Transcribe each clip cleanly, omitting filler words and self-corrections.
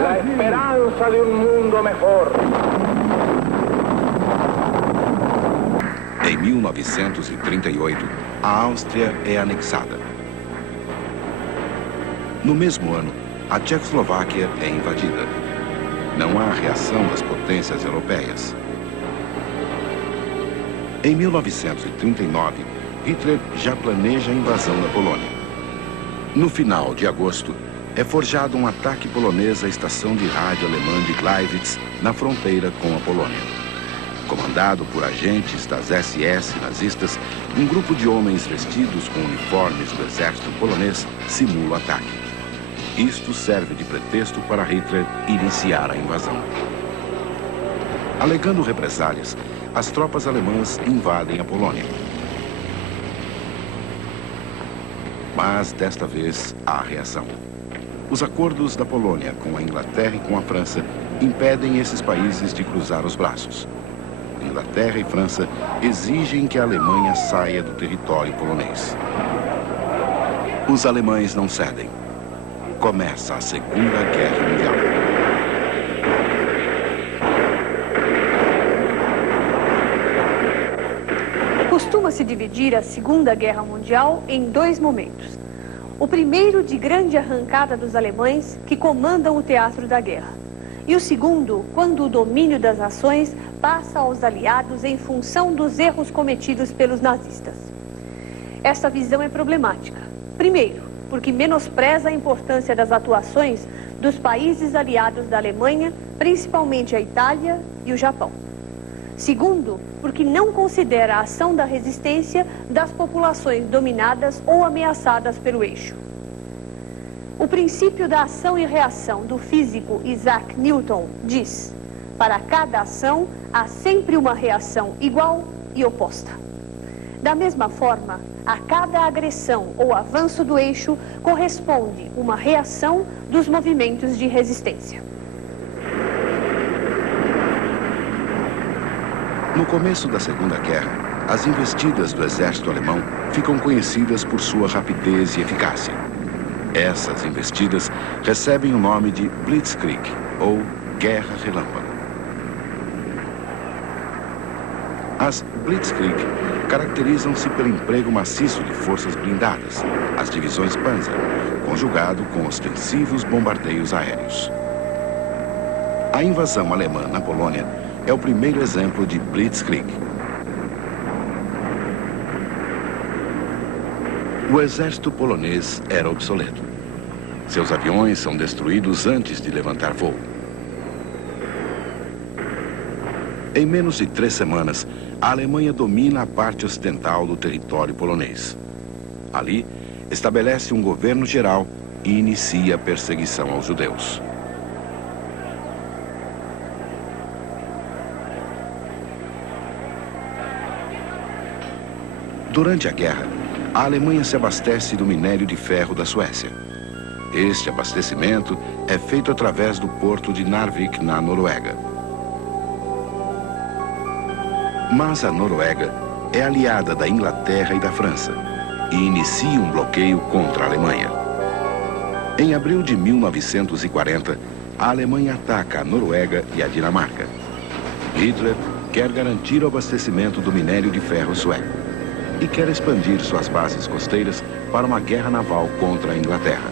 La esperanza de un mundo mejor. Em 1938, a Áustria é anexada. No mesmo ano, a Tchecoslováquia é invadida. Não há reação das potências europeias. Em 1939, Hitler já planeja a invasão da Polônia. No final de agosto, é forjado um ataque polonês à estação de rádio alemã de Gleiwitz, na fronteira com a Polônia. Comandado por agentes das SS nazistas, um grupo de homens vestidos com uniformes do exército polonês simula o ataque. Isto serve de pretexto para Hitler iniciar a invasão. Alegando represálias, as tropas alemãs invadem a Polônia. Mas, desta vez, há reação. Os acordos da Polônia com a Inglaterra e com a França impedem esses países de cruzar os braços. Inglaterra e França exigem que a Alemanha saia do território polonês. Os alemães não cedem. Começa a Segunda Guerra Mundial. Costuma-se dividir a Segunda Guerra Mundial em dois momentos. O primeiro de grande arrancada dos alemães, que comandam o teatro da guerra. E o segundo, quando o domínio das ações passa aos aliados em função dos erros cometidos pelos nazistas. Esta visão é problemática. Primeiro, porque menospreza a importância das atuações dos países aliados da Alemanha, principalmente a Itália e o Japão. Segundo, porque não considera a ação da resistência das populações dominadas ou ameaçadas pelo eixo. O princípio da ação e reação do físico Isaac Newton diz: para cada ação há sempre uma reação igual e oposta. Da mesma forma, a cada agressão ou avanço do eixo corresponde uma reação dos movimentos de resistência. No começo da Segunda Guerra, as investidas do exército alemão ficam conhecidas por sua rapidez e eficácia. Essas investidas recebem o nome de Blitzkrieg, ou Guerra Relâmpago. As Blitzkrieg caracterizam-se pelo emprego maciço de forças blindadas, as divisões Panzer, conjugado com ostensivos bombardeios aéreos. A invasão alemã na Polônia é o primeiro exemplo de Blitzkrieg. O exército polonês era obsoleto. Seus aviões são destruídos antes de levantar voo. Em menos de 3 semanas, a Alemanha domina a parte ocidental do território polonês. Ali, estabelece um governo geral e inicia a perseguição aos judeus. Durante a guerra, a Alemanha se abastece do minério de ferro da Suécia. Este abastecimento é feito através do porto de Narvik, na Noruega. Mas a Noruega é aliada da Inglaterra e da França e inicia um bloqueio contra a Alemanha. Em abril de 1940, a Alemanha ataca a Noruega e a Dinamarca. Hitler quer garantir o abastecimento do minério de ferro sueco e quer expandir suas bases costeiras para uma guerra naval contra a Inglaterra.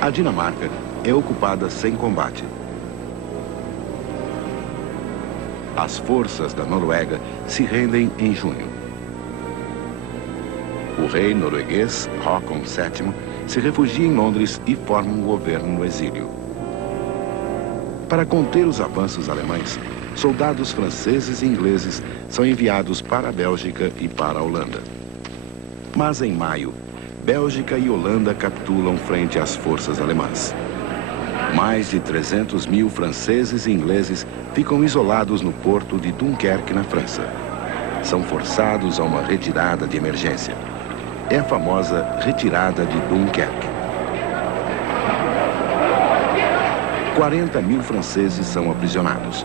A Dinamarca é ocupada sem combate. As forças da Noruega se rendem em junho. O rei norueguês, Håkon VII, se refugia em Londres e forma um governo no exílio. Para conter os avanços alemães, soldados franceses e ingleses são enviados para a Bélgica e para a Holanda. Mas em maio, Bélgica e Holanda capitulam frente às forças alemãs. Mais de 300 mil franceses e ingleses ficam isolados no porto de Dunkerque, na França. São forçados a uma retirada de emergência. É a famosa retirada de Dunkerque. 40 mil franceses são aprisionados.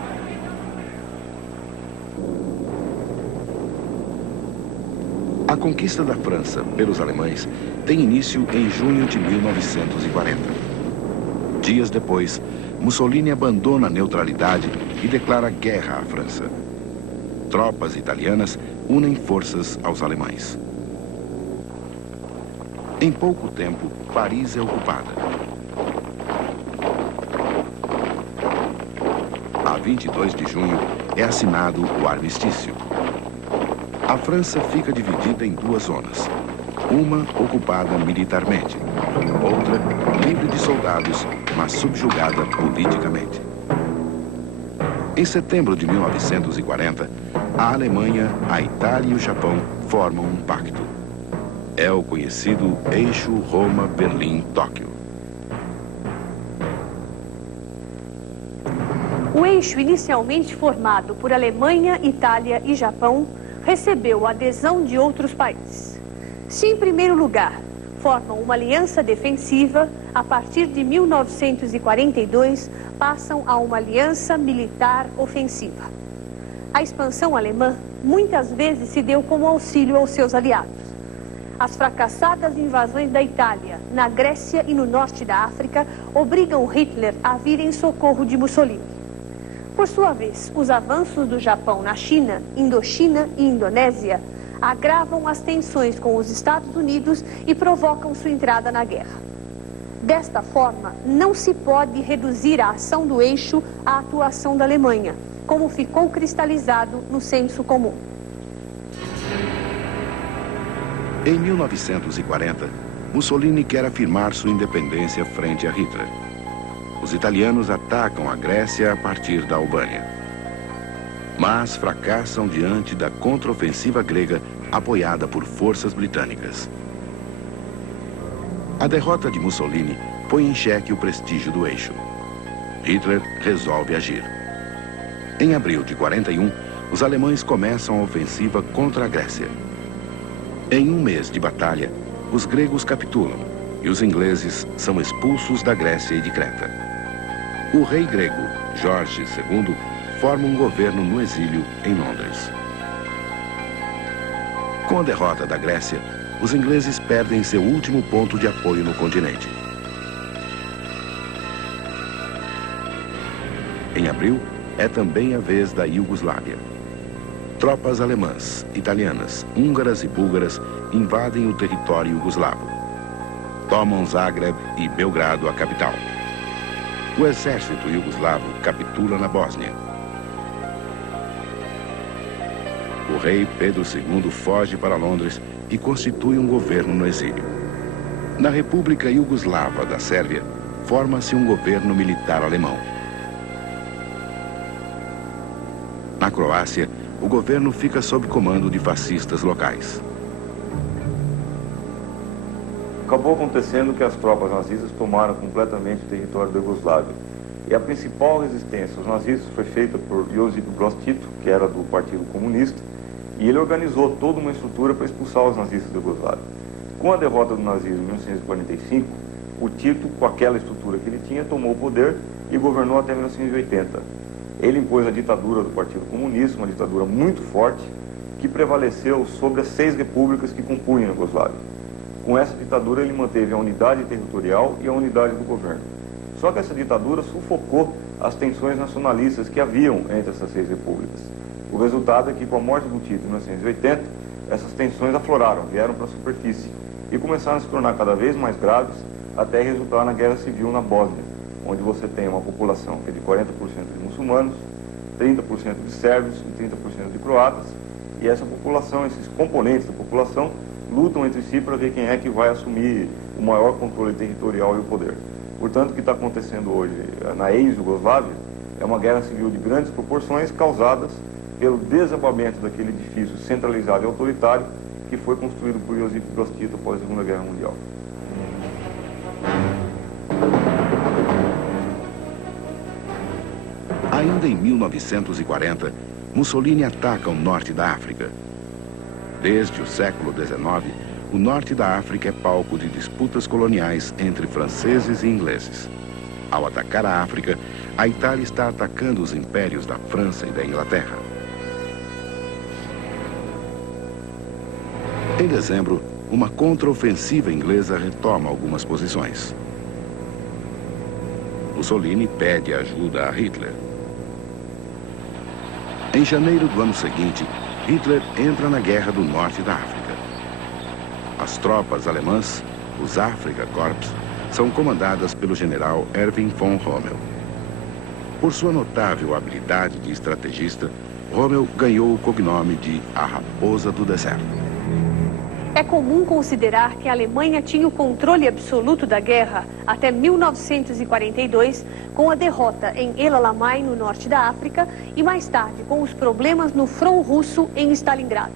A conquista da França pelos alemães tem início em junho de 1940. Dias depois, Mussolini abandona a neutralidade e declara guerra à França. Tropas italianas unem forças aos alemães. Em pouco tempo, Paris é ocupada. A 22 de junho é assinado o armistício. A França fica dividida em duas zonas. Uma ocupada militarmente, outra livre de soldados, mas subjugada politicamente. Em setembro de 1940, a Alemanha, a Itália e o Japão formam um pacto. É o conhecido Eixo Roma-Berlim-Tóquio. O eixo, inicialmente formado por Alemanha, Itália e Japão, recebeu a adesão de outros países. Se, em primeiro lugar, formam uma aliança defensiva, a partir de 1942 passam a uma aliança militar ofensiva. A expansão alemã muitas vezes se deu como auxílio aos seus aliados. As fracassadas invasões da Itália, na Grécia e no norte da África obrigam Hitler a vir em socorro de Mussolini. Por sua vez, os avanços do Japão na China, Indochina e Indonésia agravam as tensões com os Estados Unidos e provocam sua entrada na guerra. Desta forma, não se pode reduzir a ação do eixo à atuação da Alemanha, como ficou cristalizado no senso comum. Em 1940, Mussolini quer afirmar sua independência frente a Hitler. Os italianos atacam a Grécia a partir da Albânia, mas fracassam diante da contraofensiva grega apoiada por forças britânicas. A derrota de Mussolini põe em xeque o prestígio do eixo. Hitler resolve agir. Em abril de 41, os alemães começam a ofensiva contra a Grécia. Em um mês de batalha, os gregos capitulam e os ingleses são expulsos da Grécia e de Creta. O rei grego, Jorge II, forma um governo no exílio em Londres. Com a derrota da Grécia, os ingleses perdem seu último ponto de apoio no continente. Em abril, é também a vez da Iugoslávia. Tropas alemãs, italianas, húngaras e búlgaras invadem o território iugoslavo. Tomam Zagreb e Belgrado, a capital. O exército iugoslavo capitula na Bósnia. O rei Pedro II foge para Londres e constitui um governo no exílio. Na República Iugoslava da Sérvia, forma-se um governo militar alemão. Na Croácia, o governo fica sob comando de fascistas locais. Acabou acontecendo que as tropas nazistas tomaram completamente o território da Iugoslávia. E a principal resistência aos nazistas foi feita por Josip Broz Tito, que era do Partido Comunista, e ele organizou toda uma estrutura para expulsar os nazistas da Iugoslávia. Com a derrota do nazismo em 1945, o Tito, com aquela estrutura que ele tinha, tomou o poder e governou até 1980. Ele impôs a ditadura do Partido Comunista, uma ditadura muito forte, que prevaleceu sobre as 6 repúblicas que compunham a Iugoslávia. Com essa ditadura ele manteve a unidade territorial e a unidade do governo. Só que essa ditadura sufocou as tensões nacionalistas que haviam entre essas 6 repúblicas. O resultado é que, com a morte do Tito em 1980, essas tensões afloraram, vieram para a superfície e começaram a se tornar cada vez mais graves até resultar na guerra civil na Bósnia, onde você tem uma população que é de 40% de muçulmanos, 30% de sérvios e 30% de croatas, e essa população, esses componentes da população, lutam entre si para ver quem é que vai assumir o maior controle territorial e o poder. Portanto, o que está acontecendo hoje na ex-Jugoslávia é uma guerra civil de grandes proporções causadas pelo desabamento daquele edifício centralizado e autoritário que foi construído por Josip Broz Tito após a Segunda Guerra Mundial. Ainda em 1940, Mussolini ataca o norte da África. Desde o século XIX, o norte da África é palco de disputas coloniais entre franceses e ingleses. Ao atacar a África, a Itália está atacando os impérios da França e da Inglaterra. Em dezembro, uma contraofensiva inglesa retoma algumas posições. Mussolini pede ajuda a Hitler. Em janeiro do ano seguinte, Hitler entra na Guerra do Norte da África. As tropas alemãs, os Afrika Korps, são comandadas pelo general Erwin von Rommel. Por sua notável habilidade de estrategista, Rommel ganhou o cognome de a Raposa do Deserto. É comum considerar que a Alemanha tinha o controle absoluto da guerra até 1942, com a derrota em El Alamein, no norte da África, e mais tarde com os problemas no front russo em Stalingrado.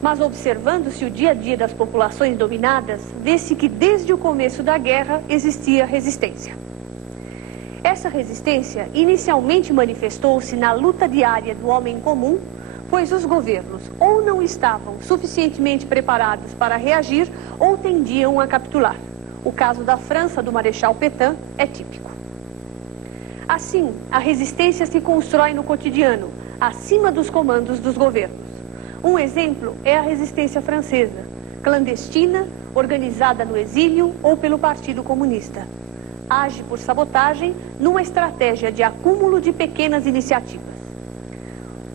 Mas observando-se o dia a dia das populações dominadas, vê-se que desde o começo da guerra existia resistência. Essa resistência inicialmente manifestou-se na luta diária do homem comum, pois os governos ou não estavam suficientemente preparados para reagir ou tendiam a capitular. O caso da França do Marechal Pétain é típico. Assim, a resistência se constrói no cotidiano, acima dos comandos dos governos. Um exemplo é a resistência francesa, clandestina, organizada no exílio ou pelo Partido Comunista. Age por sabotagem numa estratégia de acúmulo de pequenas iniciativas.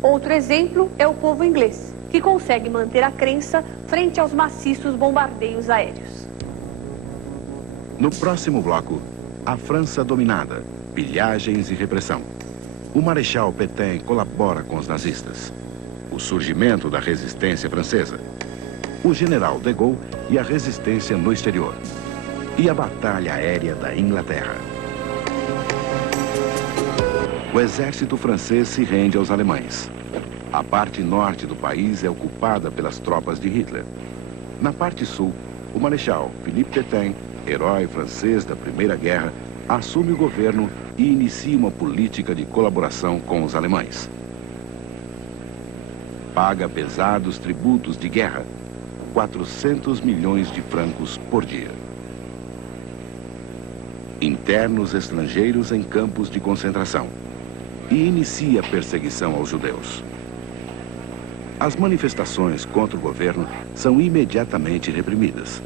Outro exemplo é o povo inglês, que consegue manter a crença frente aos maciços bombardeios aéreos. No próximo bloco, a França dominada, pilhagens e repressão. O Marechal Pétain colabora com os nazistas. O surgimento da resistência francesa. O general de Gaulle e a resistência no exterior. E a batalha aérea da Inglaterra. O exército francês se rende aos alemães. A parte norte do país é ocupada pelas tropas de Hitler. Na parte sul, o Marechal Philippe Pétain, herói francês da Primeira Guerra, assume o governo e inicia uma política de colaboração com os alemães. Paga pesados tributos de guerra, 400 milhões de francos por dia. Internos estrangeiros em campos de concentração. E inicia a perseguição aos judeus. As manifestações contra o governo são imediatamente reprimidas.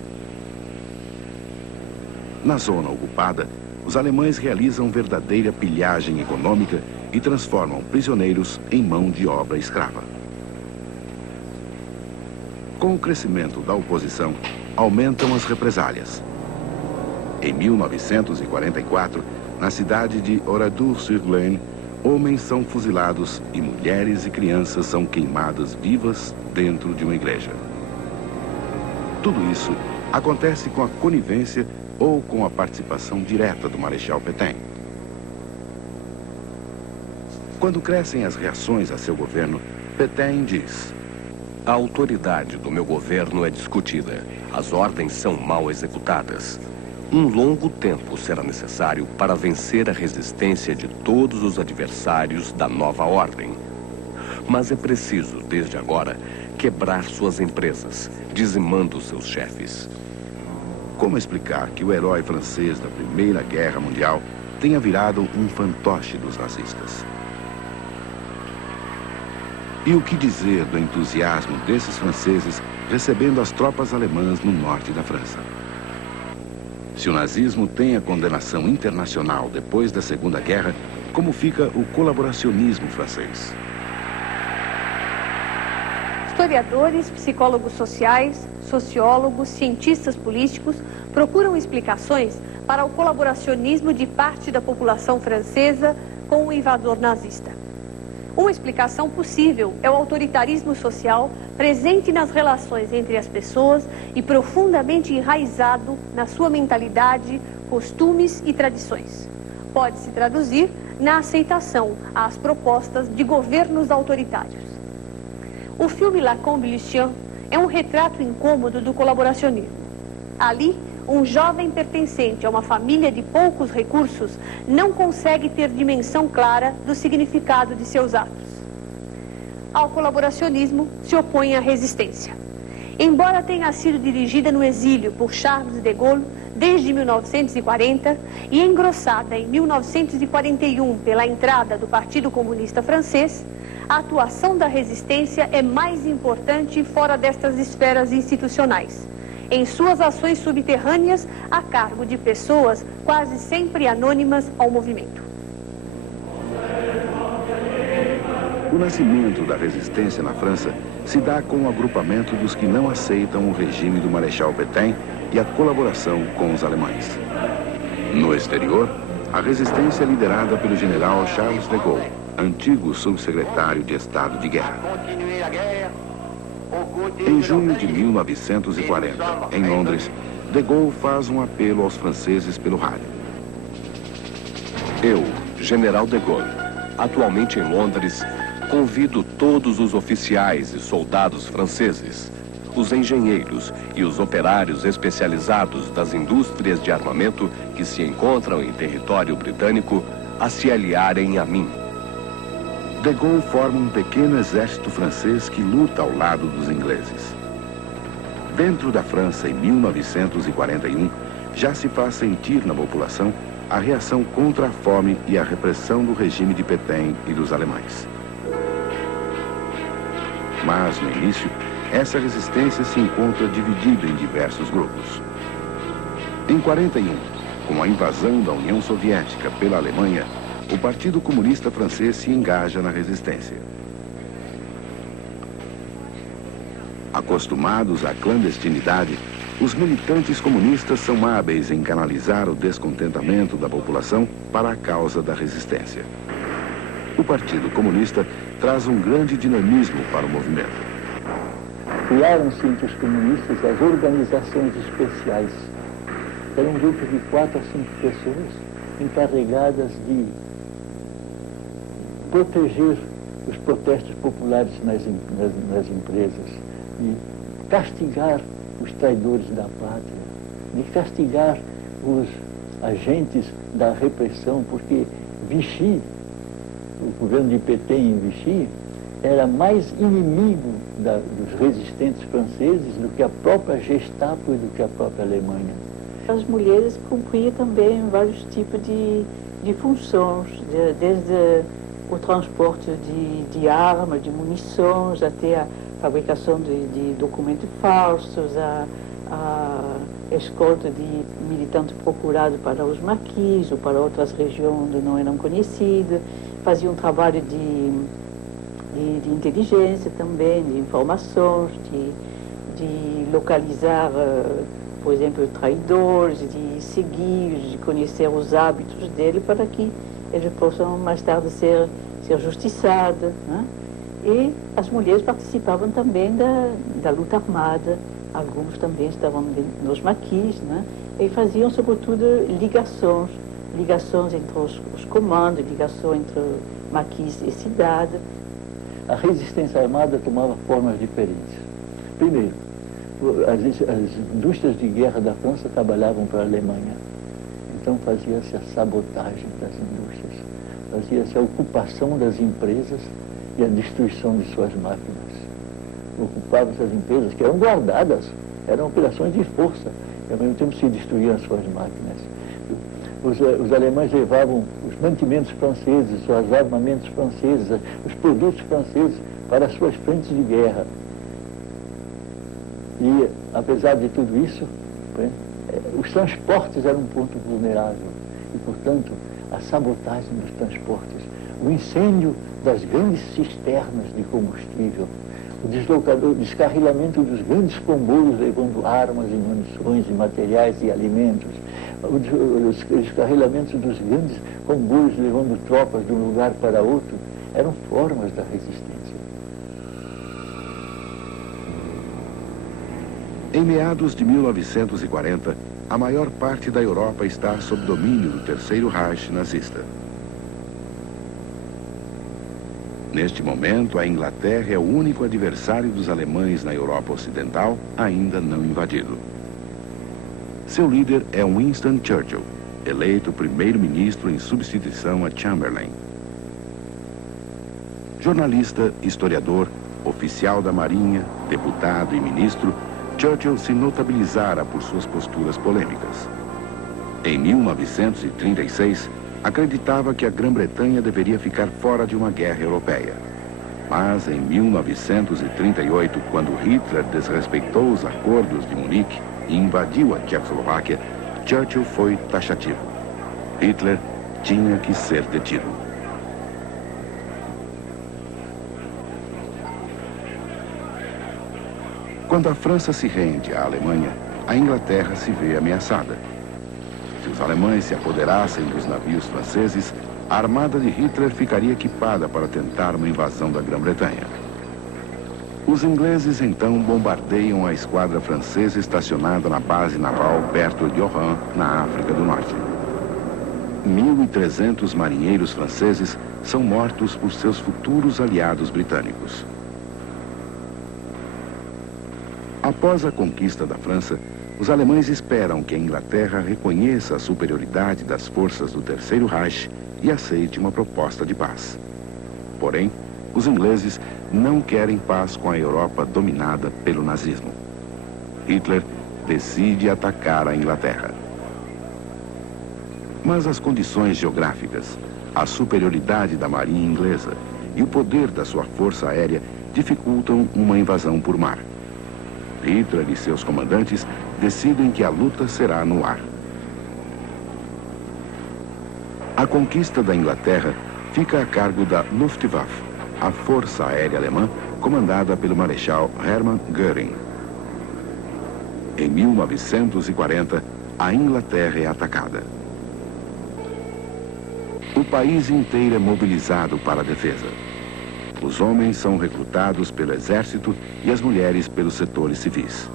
Na zona ocupada, os alemães realizam verdadeira pilhagem econômica e transformam prisioneiros em mão de obra escrava. Com o crescimento da oposição, aumentam as represálias. Em 1944, na cidade de Oradour-sur-Glane, homens são fuzilados e mulheres e crianças são queimadas vivas dentro de uma igreja. Tudo isso acontece com a conivência ou com a participação direta do Marechal Pétain. Quando crescem as reações a seu governo, Pétain diz: a autoridade do meu governo é discutida. As ordens são mal executadas. Um longo tempo será necessário para vencer a resistência de todos os adversários da nova ordem. Mas é preciso, desde agora, quebrar suas empresas, dizimando seus chefes. Como explicar que o herói francês da Primeira Guerra Mundial tenha virado um fantoche dos nazistas? E o que dizer do entusiasmo desses franceses recebendo as tropas alemãs no norte da França? Se o nazismo tem a condenação internacional depois da Segunda Guerra, como fica o colaboracionismo francês? Historiadores, psicólogos sociais, sociólogos, cientistas políticos procuram explicações para o colaboracionismo de parte da população francesa com o invasor nazista. Uma explicação possível é o autoritarismo social presente nas relações entre as pessoas e profundamente enraizado na sua mentalidade, costumes e tradições. Pode se traduzir na aceitação às propostas de governos autoritários. O filme La Combe-Lucien é um retrato incômodo do colaboracionismo. Ali, um jovem pertencente a uma família de poucos recursos não consegue ter dimensão clara do significado de seus atos. Ao colaboracionismo se opõe a resistência. Embora tenha sido dirigida no exílio por Charles de Gaulle desde 1940 e engrossada em 1941 pela entrada do Partido Comunista Francês, a atuação da resistência é mais importante fora destas esferas institucionais. Em suas ações subterrâneas, a cargo de pessoas quase sempre anônimas ao movimento. O nascimento da resistência na França se dá com o agrupamento dos que não aceitam o regime do Marechal Pétain e a colaboração com os alemães. No exterior, a resistência é liderada pelo general Charles de Gaulle, antigo subsecretário de Estado de Guerra. Em junho de 1940, em Londres, de Gaulle faz um apelo aos franceses pelo rádio. Eu, general de Gaulle, atualmente em Londres, convido todos os oficiais e soldados franceses, os engenheiros e os operários especializados das indústrias de armamento que se encontram em território britânico a se aliarem a mim. De Gaulle forma um pequeno exército francês que luta ao lado dos ingleses. Dentro da França, em 1941, já se faz sentir na população a reação contra a fome e a repressão do regime de Pétain e dos alemães. Mas, no início, essa resistência se encontra dividida em diversos grupos. Em 41, com a invasão da União Soviética pela Alemanha, o Partido Comunista Francês se engaja na resistência. Acostumados à clandestinidade, os militantes comunistas são hábeis em canalizar o descontentamento da população para a causa da resistência. O Partido Comunista traz um grande dinamismo para o movimento. Criaram-se entre os comunistas as organizações especiais. Era um grupo de 4 a 5 pessoas encarregadas de proteger os protestos populares nas empresas, de castigar os traidores da pátria, de castigar os agentes da repressão, porque Vichy, o governo de Pétain em Vichy, era mais inimigo dos resistentes franceses do que a própria Gestapo e do que a própria Alemanha. As mulheres cumpriam também vários tipos de funções, desde o transporte de armas, de munições, até a fabricação de documentos falsos, a escolta de militantes procurados para os maquis ou para outras regiões onde não eram conhecidos, faziam um trabalho de inteligência também, de informações, de localizar, por exemplo, traidores, de seguir, de conhecer os hábitos dele para que eles possam mais tarde ser justiçados, né? E as mulheres participavam também da luta armada, alguns também estavam nos maquis, né? E faziam, sobretudo, ligações entre os comandos, ligações entre maquis e cidade. A resistência armada tomava formas diferentes. Primeiro, as indústrias de guerra da França trabalhavam para a Alemanha. Então fazia-se a sabotagem das indústrias, fazia-se a ocupação das empresas e a destruição de suas máquinas. Ocupavam-se as empresas que eram guardadas, eram operações de força, e ao mesmo tempo se destruíam as suas máquinas. Os alemães levavam os mantimentos franceses, os armamentos franceses, os produtos franceses para as suas frentes de guerra. E, apesar de tudo isso, os transportes eram um ponto vulnerável. E, portanto, a sabotagem dos transportes, o incêndio das grandes cisternas de combustível, o descarrilamento dos grandes comboios levando armas e munições e materiais e alimentos, o descarrilamento dos grandes comboios levando tropas de um lugar para outro, eram formas da resistência. Em meados de 1940, a maior parte da Europa está sob domínio do Terceiro Reich nazista. Neste momento, a Inglaterra é o único adversário dos alemães na Europa Ocidental ainda não invadido. Seu líder é Winston Churchill, eleito primeiro-ministro em substituição a Chamberlain. Jornalista, historiador, oficial da Marinha, deputado e ministro, Churchill se notabilizara por suas posturas polêmicas. Em 1936, acreditava que a Grã-Bretanha deveria ficar fora de uma guerra europeia. Mas em 1938, quando Hitler desrespeitou os acordos de Munique e invadiu a Tchecoslováquia, Churchill foi taxativo. Hitler tinha que ser detido. Quando a França se rende à Alemanha, a Inglaterra se vê ameaçada. Se os alemães se apoderassem dos navios franceses, a armada de Hitler ficaria equipada para tentar uma invasão da Grã-Bretanha. Os ingleses então bombardeiam a esquadra francesa estacionada na base naval perto de Oran, na África do Norte. 1.300 marinheiros franceses são mortos por seus futuros aliados britânicos. Após a conquista da França, os alemães esperam que a Inglaterra reconheça a superioridade das forças do Terceiro Reich e aceite uma proposta de paz. Porém, os ingleses não querem paz com a Europa dominada pelo nazismo. Hitler decide atacar a Inglaterra. Mas as condições geográficas, a superioridade da marinha inglesa e o poder da sua força aérea dificultam uma invasão por mar. Hitler e seus comandantes decidem que a luta será no ar. A conquista da Inglaterra fica a cargo da Luftwaffe, a força aérea alemã comandada pelo marechal Hermann Göring. Em 1940, a Inglaterra é atacada. O país inteiro é mobilizado para a defesa. Os homens são recrutados pelo exército e as mulheres pelos setores civis.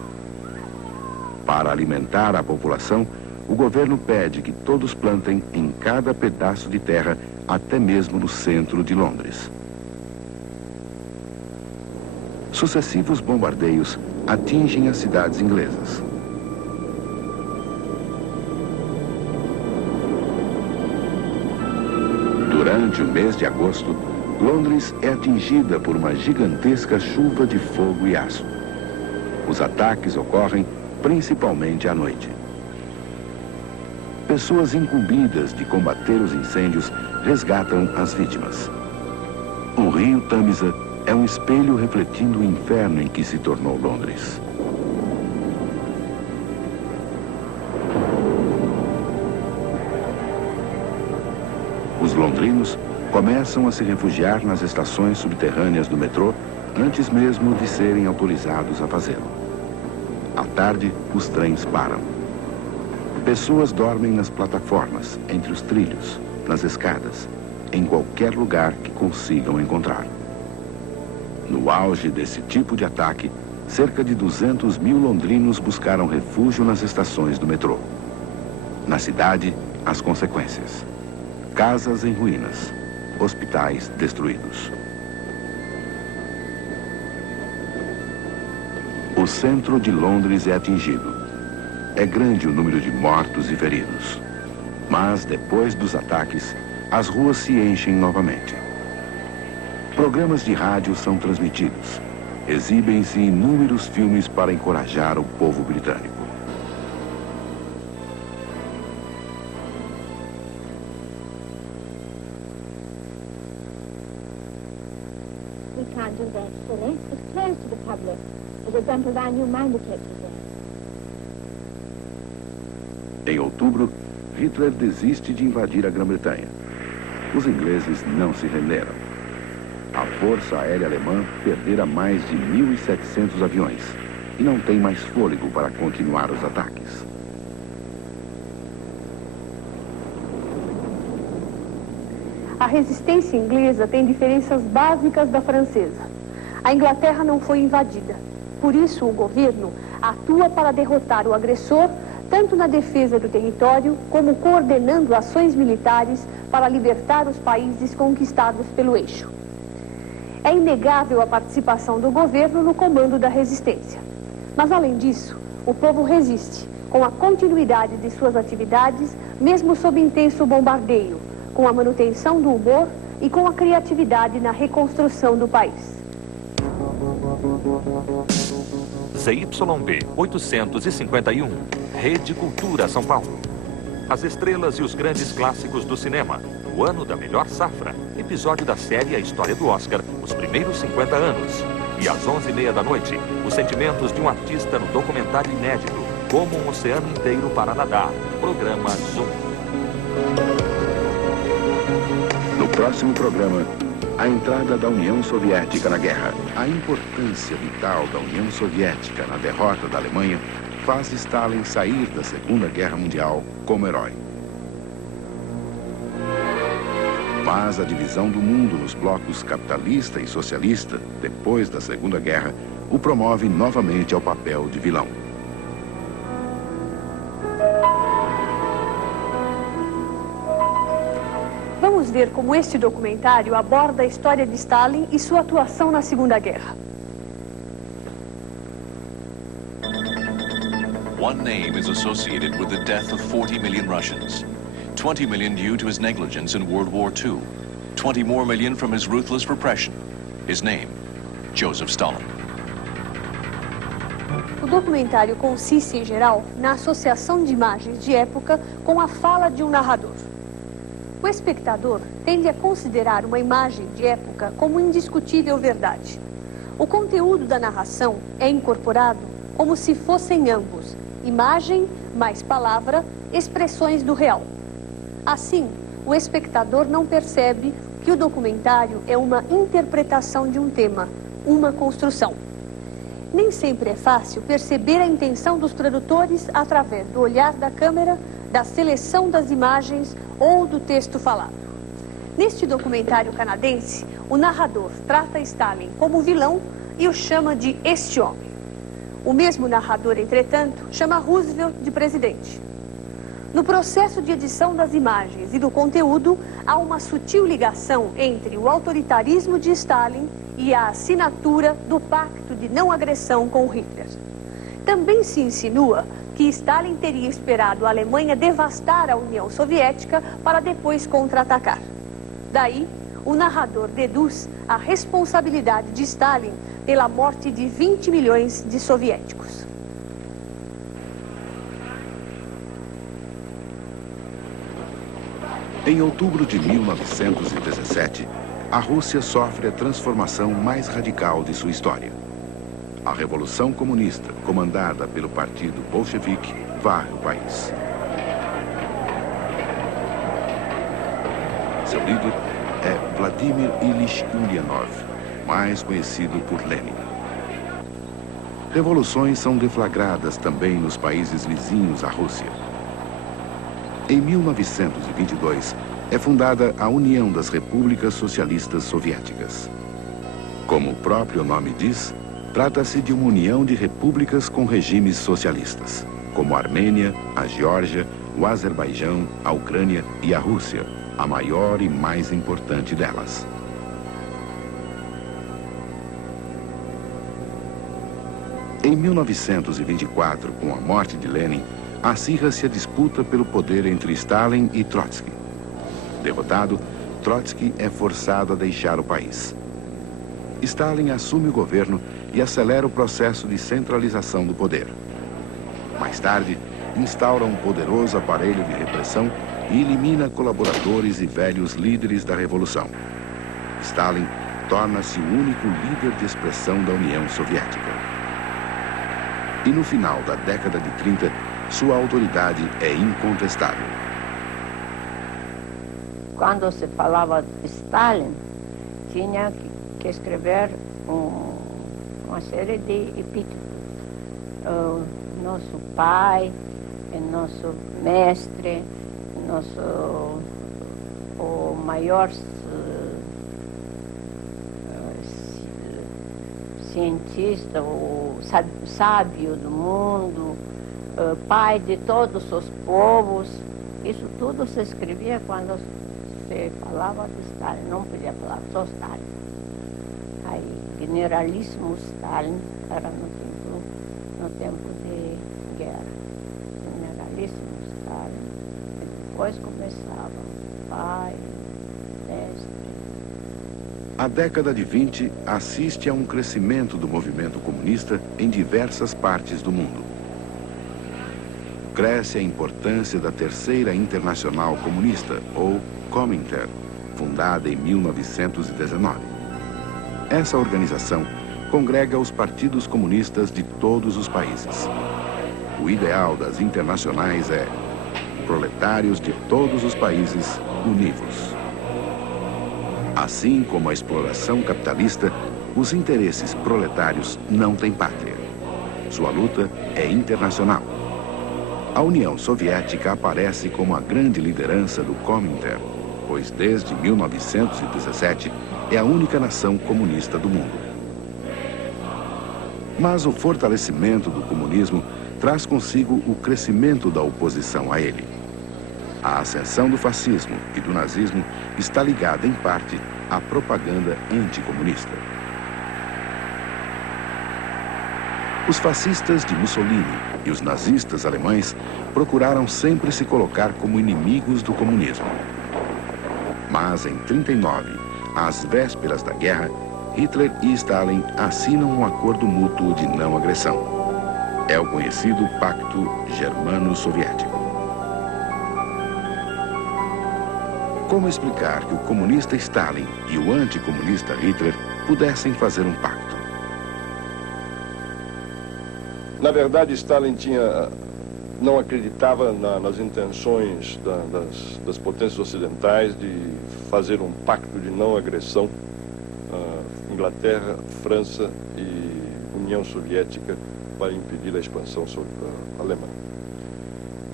Para alimentar a população, o governo pede que todos plantem em cada pedaço de terra, até mesmo no centro de Londres. Sucessivos bombardeios atingem as cidades inglesas. Durante o mês de agosto, Londres é atingida por uma gigantesca chuva de fogo e aço. Os ataques ocorrem principalmente à noite. Pessoas incumbidas de combater os incêndios resgatam as vítimas. O rio Tâmisa é um espelho refletindo o inferno em que se tornou Londres. Os londrinos começam a se refugiar nas estações subterrâneas do metrô antes mesmo de serem autorizados a fazê-lo. À tarde, os trens param. Pessoas dormem nas plataformas, entre os trilhos, nas escadas, em qualquer lugar que consigam encontrar. No auge desse tipo de ataque, cerca de 200.000 londrinos buscaram refúgio nas estações do metrô. Na cidade, as consequências: casas em ruínas, hospitais destruídos. O centro de Londres é atingido. É grande o número de mortos e feridos. Mas, depois dos ataques, as ruas se enchem novamente. Programas de rádio são transmitidos. Exibem-se inúmeros filmes para encorajar o povo britânico. We can't do that, Phyllis. It's closed to the public. There's a dump of our new mine detectors there. Em outubro, Hitler desiste de invadir a Grã-Bretanha. Os ingleses não se renderam. A Força Aérea Alemã perdera mais de 1.700 aviões e não tem mais fôlego para continuar os ataques. A resistência inglesa tem diferenças básicas da francesa. A Inglaterra não foi invadida. Por isso, o governo atua para derrotar o agressor, tanto na defesa do território, como coordenando ações militares para libertar os países conquistados pelo eixo. É inegável a participação do governo no comando da resistência. Mas, além disso, o povo resiste, com a continuidade de suas atividades, mesmo sob intenso bombardeio, com a manutenção do humor e com a criatividade na reconstrução do país. ZYB 851, Rede Cultura São Paulo. As estrelas e os grandes clássicos do cinema. no ano da melhor safra, episódio da série A História do Oscar, os primeiros 50 anos. E às 11h30 da noite, os sentimentos de um artista no documentário inédito, Como um Oceano Inteiro para Nadar, programa Zoom. No próximo programa, a entrada da União Soviética na guerra. A importância vital da União Soviética na derrota da Alemanha faz Stalin sair da Segunda Guerra Mundial como herói. Mas a divisão do mundo nos blocos capitalista e socialista, depois da Segunda Guerra, o promove novamente ao papel de vilão. Vamos ver como este documentário aborda a história de Stalin e sua atuação na Segunda Guerra. One name is associated with the death of 40 million Russians. 20 million due to his negligence in World War II. 20 more million from his ruthless repression. His name, Joseph Stalin. O documentário consiste, em geral, na associação de imagens de época com a fala de um narrador. O espectador tende a considerar uma imagem de época como indiscutível verdade. O conteúdo da narração é incorporado como se fossem ambos, imagem mais palavra, expressões do real. Assim, o espectador não percebe que o documentário é uma interpretação de um tema, uma construção. Nem sempre é fácil perceber a intenção dos produtores através do olhar da câmera, da seleção das imagens ou do texto falado. Neste documentário canadense, o narrador trata Stalin como vilão e o chama de este homem. O mesmo narrador, entretanto, chama Roosevelt de presidente. No processo de edição das imagens e do conteúdo, há uma sutil ligação entre o autoritarismo de Stalin e a assinatura do Pacto de Não Agressão com Hitler. Também se insinua que Stalin teria esperado a Alemanha devastar a União Soviética para depois contra-atacar. Daí, o narrador deduz a responsabilidade de Stalin pela morte de 20 milhões de soviéticos. Em outubro de 1917, a Rússia sofre a transformação mais radical de sua história. A Revolução Comunista, comandada pelo Partido Bolchevique, varre o país. Seu líder é Vladimir Ilyich Ulyanov, mais conhecido por Lenin. Revoluções são deflagradas também nos países vizinhos à Rússia. Em 1922, é fundada a União das Repúblicas Socialistas Soviéticas. Como o próprio nome diz, trata-se de uma união de repúblicas com regimes socialistas, como a Armênia, a Geórgia, o Azerbaijão, a Ucrânia e a Rússia, a maior e mais importante delas. Em 1924, com a morte de Lenin, acirra-se a disputa pelo poder entre Stalin e Trotsky. Derrotado, Trotsky é forçado a deixar o país. Stalin assume o governo e acelera o processo de centralização do poder. Mais tarde, instaura um poderoso aparelho de repressão e elimina colaboradores e velhos líderes da Revolução. Stalin torna-se o único líder de expressão da União Soviética. E no final da década de 30, sua autoridade é incontestável. Quando se falava de Stalin, tinha que escrever uma série de epítetos. Nosso pai, nosso mestre, o maior cientista, o sábio do mundo, pai de todos os povos. Isso tudo se escrevia quando se falava de Stalin, não podia falar só Stalin. Aí, generalíssimo Stalin era no tempo de guerra. Generalíssimo Stalin. E depois começava pai, mestre. A década de 20 assiste a um crescimento do movimento comunista em diversas partes do mundo. Cresce a importância da Terceira Internacional Comunista, ou Comintern, fundada em 1919. Essa organização congrega os partidos comunistas de todos os países. O ideal das internacionais é proletários de todos os países univos. Assim como a exploração capitalista, os interesses proletários não têm pátria. Sua luta é internacional. A União Soviética aparece como a grande liderança do Comintern, pois desde 1917 é a única nação comunista do mundo. Mas o fortalecimento do comunismo traz consigo o crescimento da oposição a ele. A ascensão do fascismo e do nazismo está ligada, em parte, à propaganda anticomunista. Os fascistas de Mussolini e os nazistas alemães procuraram sempre se colocar como inimigos do comunismo. Mas, em 1939, às vésperas da guerra, Hitler e Stalin assinam um acordo mútuo de não agressão. É o conhecido Pacto Germano-Soviético. Como explicar que o comunista Stalin e o anticomunista Hitler pudessem fazer um pacto? Na verdade, Stalin não acreditava nas intenções das potências ocidentais de fazer um pacto de não agressão, Inglaterra, França e União Soviética, para impedir a expansão alemã.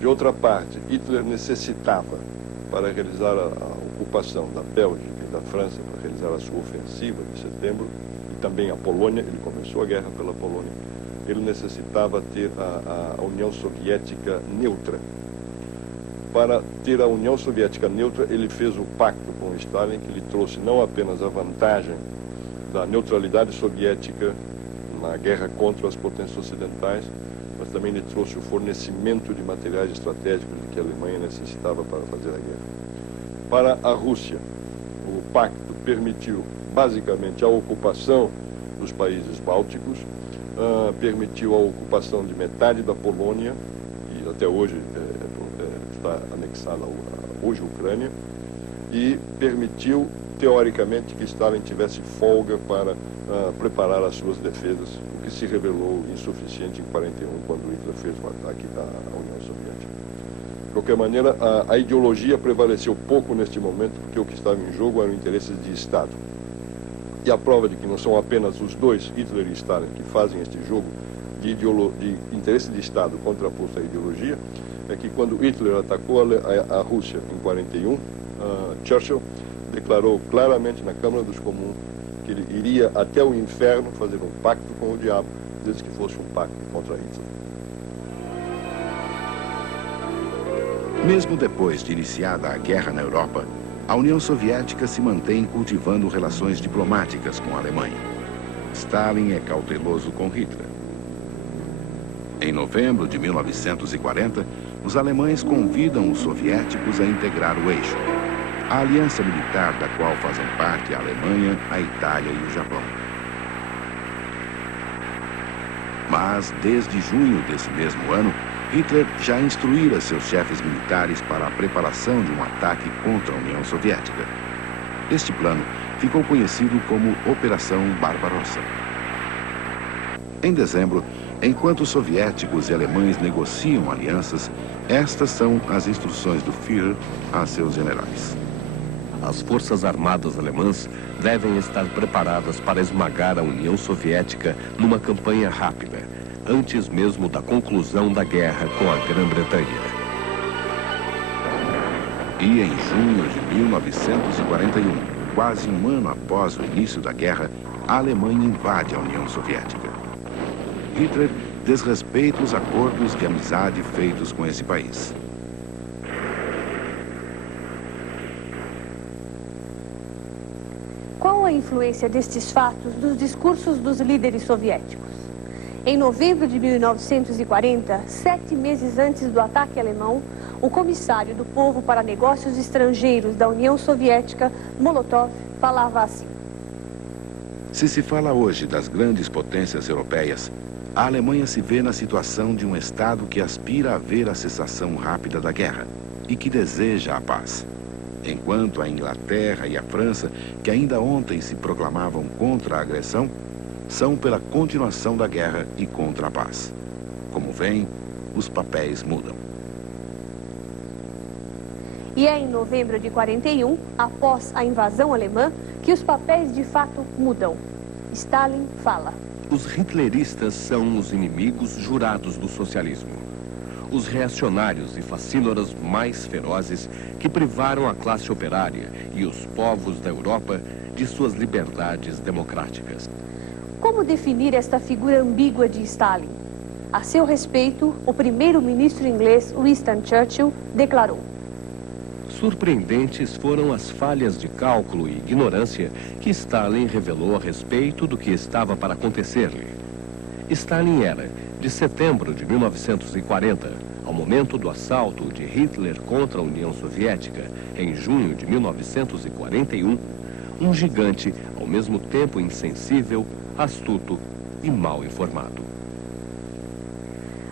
De outra parte, Hitler necessitava, para realizar a ocupação da Bélgica e da França, para realizar a sua ofensiva de setembro, e também a Polônia, ele começou a guerra pela Polônia, ele necessitava ter a União Soviética neutra. Para ter a União Soviética neutra, ele fez o pacto com Stalin, que lhe trouxe não apenas a vantagem da neutralidade soviética na guerra contra as potências ocidentais, mas também lhe trouxe o fornecimento de materiais estratégicos de que a Alemanha necessitava para fazer a guerra. Para a Rússia, o pacto permitiu basicamente a ocupação dos países bálticos, permitiu a ocupação de metade da Polônia, e até hoje está anexada hoje a Ucrânia, e permitiu, teoricamente, que Stalin tivesse folga para preparar as suas defesas, o que se revelou insuficiente em 41, quando Hitler fez o ataque à União Soviética. De qualquer maneira, a ideologia prevaleceu pouco neste momento, porque o que estava em jogo eram interesses de Estado. E a prova de que não são apenas os dois, Hitler e Stalin, que fazem este jogo de interesse de Estado contraposto à ideologia, é que quando Hitler atacou a Rússia em 41, Churchill declarou claramente na Câmara dos Comuns que ele iria até o inferno fazer um pacto com o diabo, desde que fosse um pacto contra Hitler. Mesmo depois de iniciada a guerra na Europa, a União Soviética se mantém cultivando relações diplomáticas com a Alemanha. Stalin é cauteloso com Hitler. Em novembro de 1940, os alemães convidam os soviéticos a integrar o eixo, a aliança militar da qual fazem parte a Alemanha, a Itália e o Japão. Mas, desde junho desse mesmo ano, Hitler já instruíra seus chefes militares para a preparação de um ataque contra a União Soviética. Este plano ficou conhecido como Operação Barbarossa. Em dezembro, enquanto os soviéticos e alemães negociam alianças, estas são as instruções do Führer a seus generais. As forças armadas alemãs devem estar preparadas para esmagar a União Soviética numa campanha rápida, antes mesmo da conclusão da guerra com a Grã-Bretanha. E em junho de 1941, quase um ano após o início da guerra, a Alemanha invade a União Soviética. Hitler desrespeita os acordos de amizade feitos com esse país. Qual a influência destes fatos dos discursos dos líderes soviéticos? Em novembro de 1940, 7 meses antes do ataque alemão, o comissário do povo para negócios estrangeiros da União Soviética, Molotov, falava assim: Se se fala hoje das grandes potências europeias, a Alemanha se vê na situação de um Estado que aspira a ver a cessação rápida da guerra e que deseja a paz. enquanto a Inglaterra e a França, que ainda ontem se proclamavam contra a agressão, são pela continuação da guerra e contra a paz. Como vem, os papéis mudam. E é em novembro de 41, após a invasão alemã, que os papéis de fato mudam. Stalin fala: os hitleristas são os inimigos jurados do socialismo. Os reacionários e facínoras mais ferozes que privaram a classe operária e os povos da Europa de suas liberdades democráticas. Como definir esta figura ambígua de Stalin? A seu respeito, o primeiro-ministro inglês Winston Churchill declarou: surpreendentes foram as falhas de cálculo e ignorância que Stalin revelou a respeito do que estava para acontecer-lhe. Stalin era, de setembro de 1940, ao momento do assalto de Hitler contra a União Soviética, em junho de 1941, um gigante, ao mesmo tempo insensível, astuto e mal informado.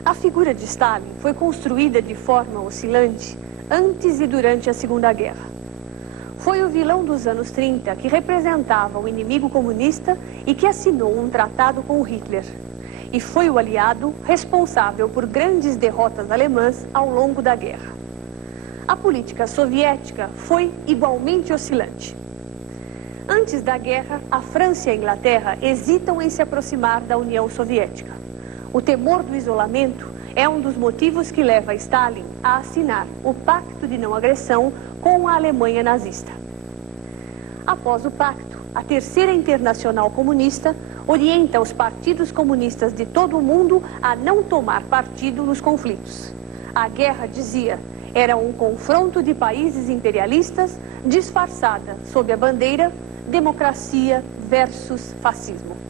A figura de Stalin foi construída de forma oscilante antes e durante a Segunda Guerra. Foi o vilão dos anos 30 que representava o inimigo comunista e que assinou um tratado com Hitler. E foi o aliado responsável por grandes derrotas alemãs ao longo da guerra. A política soviética foi igualmente oscilante. Antes da guerra, a França e a Inglaterra hesitam em se aproximar da União Soviética. O temor do isolamento é um dos motivos que leva Stalin a assinar o Pacto de Não Agressão com a Alemanha nazista. Após o pacto, a Terceira Internacional Comunista orienta os partidos comunistas de todo o mundo a não tomar partido nos conflitos. A guerra, dizia, era um confronto de países imperialistas disfarçada sob a bandeira democracia versus fascismo.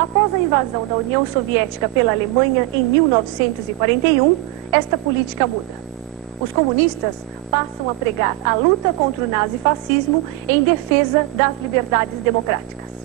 Após a invasão da União Soviética pela Alemanha em 1941, esta política muda. Os comunistas passam a pregar a luta contra o nazifascismo em defesa das liberdades democráticas.